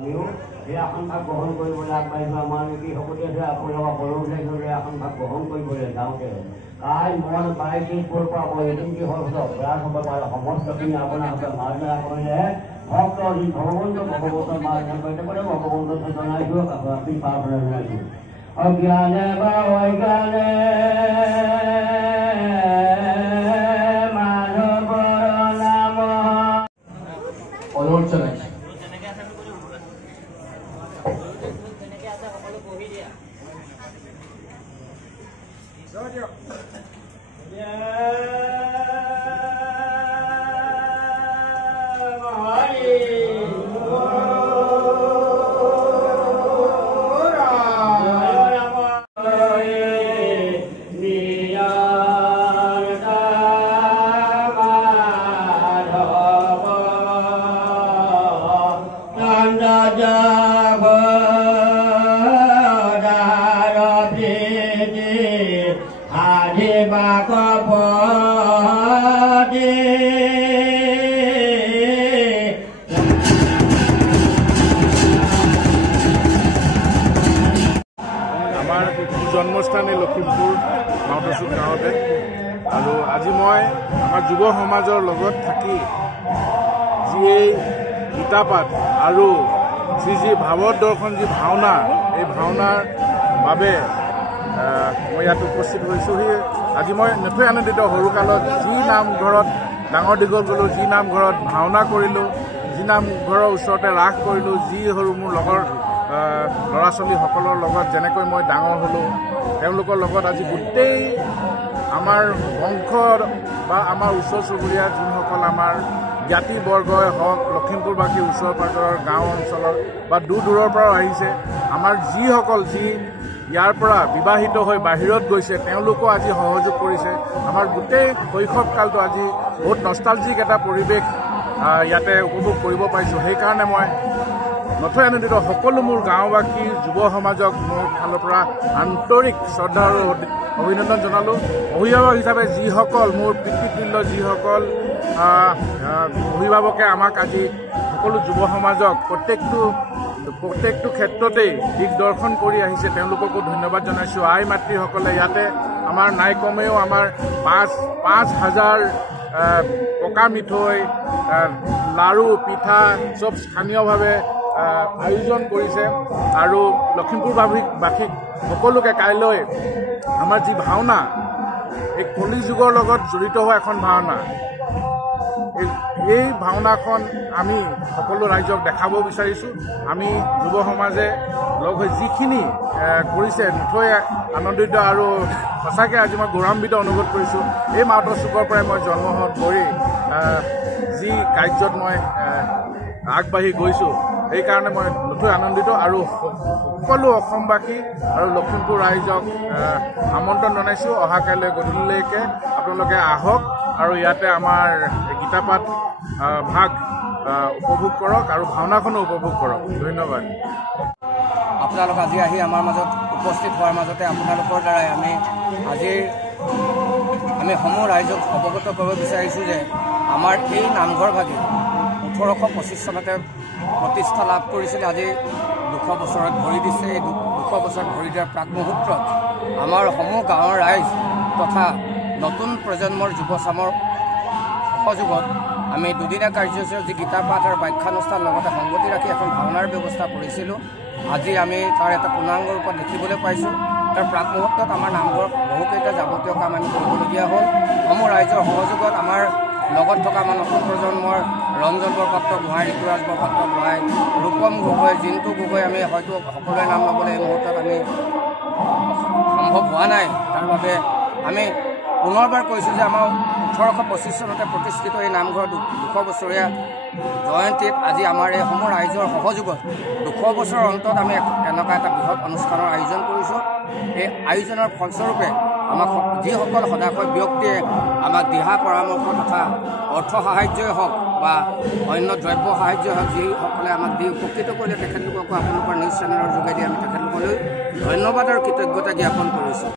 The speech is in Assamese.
এই আসনভাগ গ্ৰহণ কৰিবলৈ আগবাঢ়িব আমাৰ কি সকলোৱে আপোনালোকক সৰুবিলাক ধৰি আসনভাগ গ্ৰহণ কৰিবলৈ যাওঁতে কাই মন পাই কিবোৰ পাব এদিন কি হ'ল প্ৰয়াস হ'ব পাৰে সমস্তখিনি আপোনাৰ হাতত মাৰ্জনা কৰিলে ভক্ত ভগৱন্ত মাৰ্জনা কৰিলে বোলে ভগৱন্তক জনাইছোঁ আপুনি প্ৰাৰ্থনা জনাইছোঁ অজ্ঞানে বা অজ্ঞানে মাধৱৰ নাম অনুৰোধ জনাইছোঁ। জন্মস্থানী লখিমপুৰ মাউতচুক গাঁৱতে আৰু আজি মই আমাৰ যুৱ সমাজৰ লগত থাকি যি এই গীতাপাঠ আৰু যি ভাৱত দৰ্শন যি ভাওনা এই ভাওনাৰ বাবে মই ইয়াত উপস্থিত হৈছোঁহি। আজি মই নথৈ আনন্দিত সৰুকালত যি নামঘৰত ডাঙৰ দীঘল গ'লোঁ, যি নামঘৰত ভাওনা কৰিলোঁ, যি নামঘৰৰ ওচৰতে ৰাস কৰিলোঁ, যি সৰু মোৰ লগৰ ল'ৰা ছোৱালীসকলৰ লগত যেনেকৈ মই ডাঙৰ হ'লোঁ তেওঁলোকৰ লগত আজি গোটেই আমাৰ বংশ বা আমাৰ ওচৰ চুবুৰীয়া যোনসকল আমাৰ জ্ঞাতিবৰ্গই হওক লখিমপুৰবাসী ওচৰ পাজৰৰ গাঁও অঞ্চলৰ বা দূৰ দূৰৰ পৰাও আহিছে আমাৰ যিসকল ইয়াৰ পৰা বিবাহিত হৈ বাহিৰত গৈছে তেওঁলোকো আজি সহযোগ কৰিছে। আমাৰ গোটেই শৈশৱকালটো আজি বহুত নষ্টালজিক এটা পৰিৱেশ ইয়াতে উপভোগ কৰিব পাৰিছোঁ। সেইকাৰণে মই নথৈ আনন্দিত সকলো মোৰ গাঁওবাসী যুৱ সমাজক মোৰ ফালৰ পৰা আন্তৰিক শ্ৰদ্ধা আৰু অভিনন্দন জনালোঁ। অভিভাৱক হিচাপে যিসকল মোৰ পিতৃতুল্য যিসকল অভিভাৱকে আমাক আজি সকলো যুৱ সমাজক প্ৰত্যেকটো ক্ষেত্ৰতেই দিগদৰ্শন কৰি আহিছে তেওঁলোককো ধন্যবাদ জনাইছোঁ। আই মাতৃসকলে ইয়াতে আমাৰ নাই কমেও আমাৰ 5,000 পকা মিঠৈ লাড়ু পিঠা চব স্থানীয়ভাৱে আয়োজন কৰিছে আৰু লখিমপুৰবাসীক সকলোকে কাইলৈ আমাৰ যি ভাওনা এই কলি যুগৰ লগত জড়িত হোৱা এখন ভাওনা এই ভাওনাখন আমি সকলো ৰাইজক দেখাব বিচাৰিছোঁ। আমি যুৱ সমাজে লগ হৈ যিখিনি কৰিছে নথৈ আনন্দিত আৰু সঁচাকৈ আজি মই গৌৰৱান্বিত অনুভৱ কৰিছোঁ। এই মাউতচুকৰ পৰাই মই জন্ম হৈ যি কাৰ্যত মই আগবাঢ়ি গৈছোঁ সেইকাৰণে মই নথৈ আনন্দিত আৰু সকলো অসমবাসী আৰু লখিমপুৰ ৰাইজক আমন্ত্ৰণ জনাইছোঁ অহা কাইলৈ গধূলিলৈকে আপোনালোকে আহক আৰু ইয়াতে আমাৰ গীতাপাঠ ভাগ উপভোগ কৰক আৰু ভাওনাখনো উপভোগ কৰক। ধন্যবাদ। আপোনালোক আজি আহি আমাৰ মাজত উপস্থিত হোৱাৰ মাজতে আপোনালোকৰ দ্বাৰাই আমি সমূহ ৰাইজক অৱগত কৰিব বিচাৰিছোঁ যে আমাৰ এই নামঘৰ ভাগি 1825 চনতে প্ৰতিষ্ঠা লাভ কৰিছিলে। আজি 200 বছৰত ভৰি দিছে। এই 200 বছৰত ভৰি দিয়াৰ প্ৰাক মুহূৰ্তত আমাৰ সমূহ গাঁৱৰ ৰাইজ তথা নতুন প্ৰজন্মৰ যুৱচামৰ সহযোগত আমি দুদিনীয়া কাৰ্যসূচী যি গীতাপাঠ আৰু ব্যাখ্যানুষ্ঠান লগতে সংগতি ৰাখি এখন ভাওনাৰ ব্যৱস্থা কৰিছিলোঁ। আজি আমি তাৰ এটা পূৰ্ণাংগ ৰূপত দেখিবলৈ পাইছোঁ। তাৰ প্ৰাক মুহূৰ্তত আমাৰ নামঘৰত বহুকেইটা যাৱতীয় কাম আমি কৰিবলগীয়া হ'ল। সমূহ ৰাইজৰ সহযোগত আমাৰ লগত থকা আমাৰ নতুন প্ৰজন্মৰ ৰঞ্জন বৰপাত্ৰ গোহাঁই, ঋতুৰাজ বৰপাত্ৰ গোহাঁই, ৰূপম গগৈ, জিন্তু গগৈ আমি হয়তো সকলোৱে নাম ল'বলৈ এই মুহূৰ্তত আমি সম্ভৱ হোৱা নাই। তাৰ বাবে আমি পুনৰবাৰ কৈছোঁ যে আমাৰ 1825 চনতে প্ৰতিষ্ঠিত এই নামঘৰ 200 বছৰীয়া জয়ন্তীত আজি আমাৰ এই সমূহ ৰাইজৰ সহযোগত 200 বছৰৰ অন্তত আমি এনেকুৱা এটা বৃহৎ অনুষ্ঠানৰ আয়োজন কৰিছোঁ। এই আয়োজনৰ ফলস্বৰূপে আমাক যিসকল সদাশয় ব্যক্তিয়ে আমাক দিহা পৰামৰ্শ তথা অৰ্থ সাহায্যই হওক বা অন্য দ্ৰব্য সাহায্যই হওক যিসকলে আমাক দি উপকৃত কৰিলে তেখেতলোককো আপোনালোকৰ নিউজ চেনেলৰ যোগেদি আমি তেখেতলোকলৈ ধন্যবাদ আৰু কৃতজ্ঞতা জ্ঞাপন কৰিছোঁ।